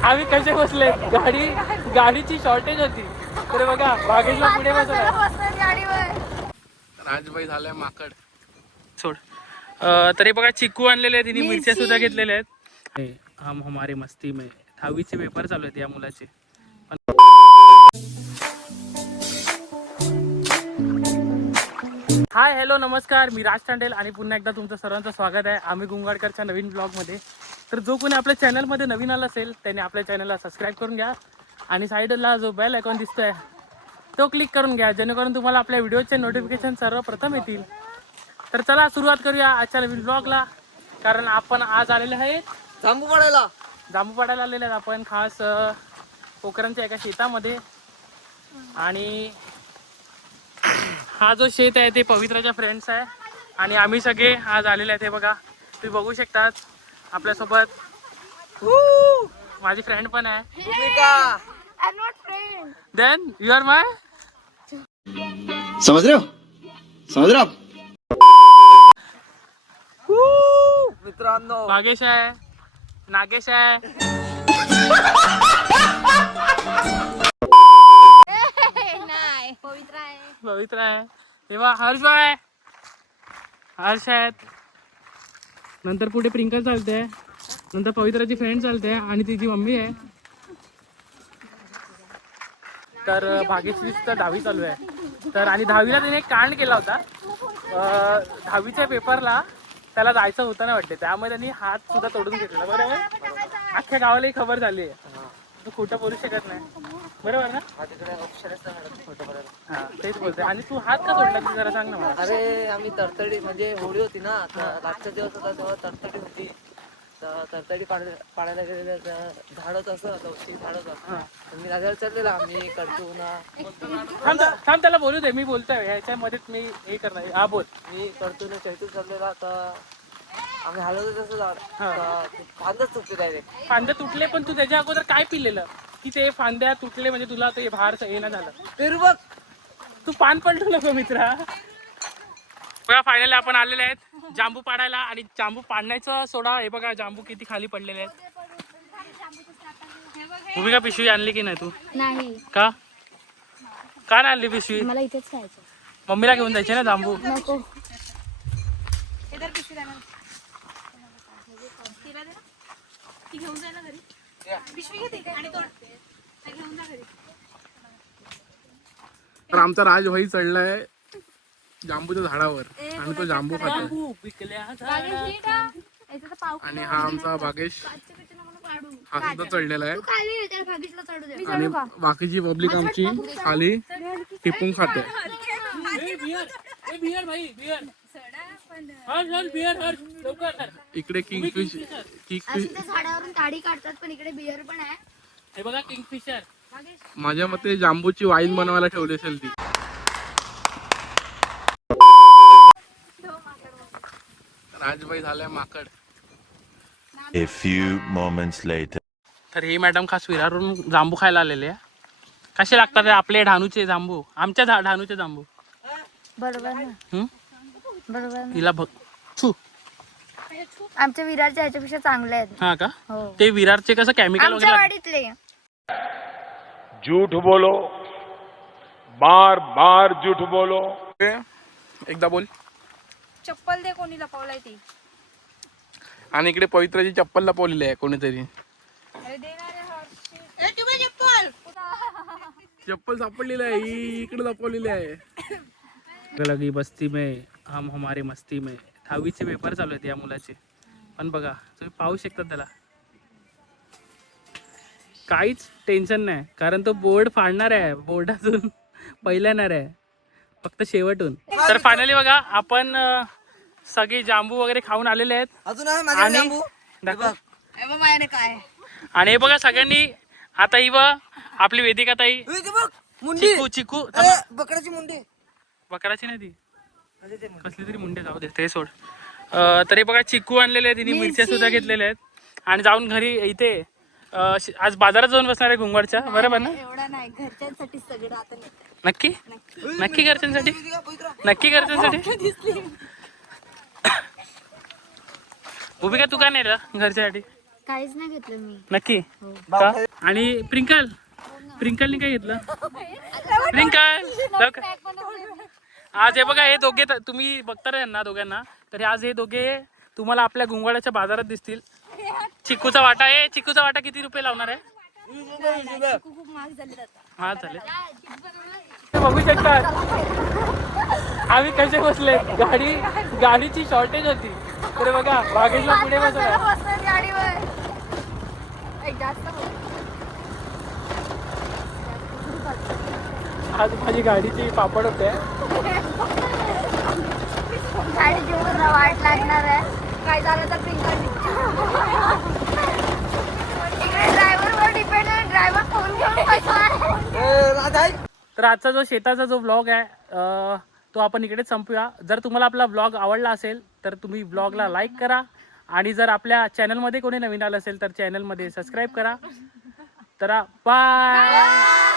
आम्ही कसे बसले, गाडीची शॉर्टेज होती तर बघा भागेशला पुढे बसला. राजबाई झालाय माकड सोड. तरी बघा चिकू आणलेले आहेत, तिने मिरच्या सुद्धा घेतलेल्या आहेत. हम हमारे मस्ती में 10वीचे पेपर चालू आहेत या मुलाचे. हाय हॅलो नमस्कार, मी राज तांडेल आणि पुन्हा एकदा तुमचं सर्वांचं स्वागत आहे आम्ही गुंगाडकरच्या नवीन ब्लॉगमध्ये. तर जो कोणी आपल्या चॅनलमध्ये नवीन आला असेल त्याने आपल्या चॅनलला सबस्क्राईब करून घ्या आणि साईडला जो बेल आयकॉन दिसतोय तो क्लिक करून घ्या, जेणेकरून तुम्हाला आपल्या व्हिडिओचे नोटिफिकेशन सर्वप्रथम येतील. तर चला सुरुवात करूया आजच्या नवीन ब्लॉगला. कारण आपण आज आलेले आहे जांबू पाडायला आलेले आहेत आपण खास पोखरांच्या एका शेतामध्ये. आणि हा जो शेत आहे ते पवित्राच्या फ्रेंड्स आहे आणि आम्ही सगळे आज आलेले आहेत. हे बघा तुम्ही बघू शकतात आपल्यासोबत माझी फ्रेंड पण आहे. देन यू आर माय समझ रहे हो मित्रांनो. नागेश आहे, नागेश आहे. पवित्र आहे तेव्हा हर्ष आहे, हर्ष आहेत. नंतर पुढे प्रिंकल चालते, नंतर पवित्राची फ्रेंड चालते आणि तिची मम्मी आहे. तर भाग्यश्री तर 10वी चालू आहे. तर आणि 10वीला त्याने एक कांड केला होता. 10वीच्या पेपरला त्याला जायचं होतं ना वाटते, त्यामुळे त्यांनी हात सुद्धा तोडून घेतला. बरोबर, अख्ख्या गावाला ही खबर झाली आहे. तू खोटं बोलू शकत नाही, बरोबर ना? हा तेच बोलते. आणि तू हात का तोडला तू जरा सांग ना मला. अरे आम्ही तरतडी म्हणजे होळी होती ना, रातचा दिवस होता तेव्हा तरतडी होती. तर तरतडी पाडायला गेलेलं झाड होतं, असं झाड होतं. मी राजाला चढलेला, आम्ही करतो ना. थांब त्याला बोलू दे, मी बोलतोय ह्याच्यामध्ये मी हे करणार. हा बोल. मी करतो ना चैतून चढलेला, तर आम्ही हलवतो तसं झाड फांदच तुटले डायरेक्ट. फांद्या तुटले, पण तू त्याच्या अगोदर काय पिलेलं की ते फांद्या तुटले म्हणजे तुला ते बाहेरचं हे ना झालं? पेरू बघ, तू पान पलटू नको मित्रा. बघा फायनली आपण आलेले आहेत जांबू पाडायला. आणि जांबू पाडण्याचं सोडा, हे बघा जांबू किती खाली पडलेले आहेत. उभी का पिशवी आणली की नाही तू? नाही. का नाही आणली पिशवी? मला इथेच खायचं. मम्मीला घेऊन जायचे ना जांबू. नको. तर आमचा राज भाई चढलाय जांबूच्या झाडावर आणि तो जांबू खातो. आणि हा आमचा भागेश, हा सुद्धा चढलेला आहे. आणि बाकीची पब्लिक आमची खाली टिपून खाते. इकडे किंगफिश झाडावरून काडी काढतात, पण इकडे बियर पण आहे. हे बघा किंगफिशर. माझ्या मते जांबूची वाईन बनवायला ठेवली असेल ती. राजबाई झालाय माकड. A few moments later. तर हे मॅडम खास विरारून जांबू खायला आलेले आहे. कसे लागतात रे आपले ढाणूचे जांबू, आमच्या ढाणूचे जांबू? बरोबर ना, बरोबर ना. हिला बघ छू. आमच्या विरारच्या ह्याच्यापेक्षा चांगले आहेत. हा का? हो. ते विरारचे कसं केमिकल आमच्या वगैरे वाडीतले. झूठ बोलो, बार बार झूठ बोलो. एकदा बोल. चप्पल दे, कोणी लपवलाय ती. आणि इकडे पवित्राची चप्पल लपवलेली आहे कोणीतरी. चप्पल सापडलेली आहे, ही इकडे लपवलेली आहे. लगी बस्ती में हम हमारे मस्ती में 10वीचे पेपर चालू आहेत या मुलाचे. पण बघा तुम्ही पाहू शकता त्याला काहीच टेन्शन नाही, कारण तो बोर्ड फाडणार आहे, बोर्डातून पहिला येणार आहे फक्त शेवटून. तर फायनली बघा आपण सगळे जांबू वगैरे खाऊन आलेले आहेत. अजून आहे माझ्या जांबू. दाखव. काय आणि हे बघा सगळ्यांनी आता ही आपली वेदिका ताई चिकू बकराची मुंडी. बकराची नाही ती, कसली तरी मुंडे, जाऊ दे ते सोड. तरी बघा चिकू आणलेले आहेत, तिने मिरच्या सुद्धा घेतलेल्या आहेत. आणि जाऊन घरी इथे आज बाजारात जाऊन बसणार आहे गुंगाडच्या, बरोबर ना? एवढा नाही, घरच्यांसाठी सगळं आता. नक्की नक्की घरच्यांसाठी, नक्की घरच्यांसाठी. उभी का तू का नाही घरच्यासाठी? काहीच नाही घेतलं मी. नक्की का? आणि प्रिंकलने काय घेतलं? प्रिंकल लवकर. आज हे बघा, हे दोघे तुम्ही बघता रे यांना दोघांना, तर आज हे दोघे तुम्हाला आपल्या गुंगवाड्याच्या बाजारात दिसतील. चिकूचा वाटा आहे. चिकूचा वाटा किती रुपये लावणार आहे? खूप महाग झाले आता. हा चालेल. बघू शकता आम्ही कसे बसले. गाडीची शॉर्टेज होती तर बघा भागेशला पुढे बसवलं. गाडीवर आज माझी गाडीची पापड होते. गाडी जेवण वाट लागणार आहे. काय झालं तर ड्रायव्हरवर डिपेंड आहे. ड्रायव्हर फोन घेऊन बसला. तर आजचा जो शेताचा जो व्लॉग आहे तो आपण इकडेच संपूया. जर तुम्हाला आपला व्लॉग आवडला असेल तर तुम्ही व्लॉगला लाईक करा आणि जर आपल्या चॅनलमध्ये कोणी नवीन आलं असेल तर चॅनलमध्ये सबस्क्राईब करा. तर बाय.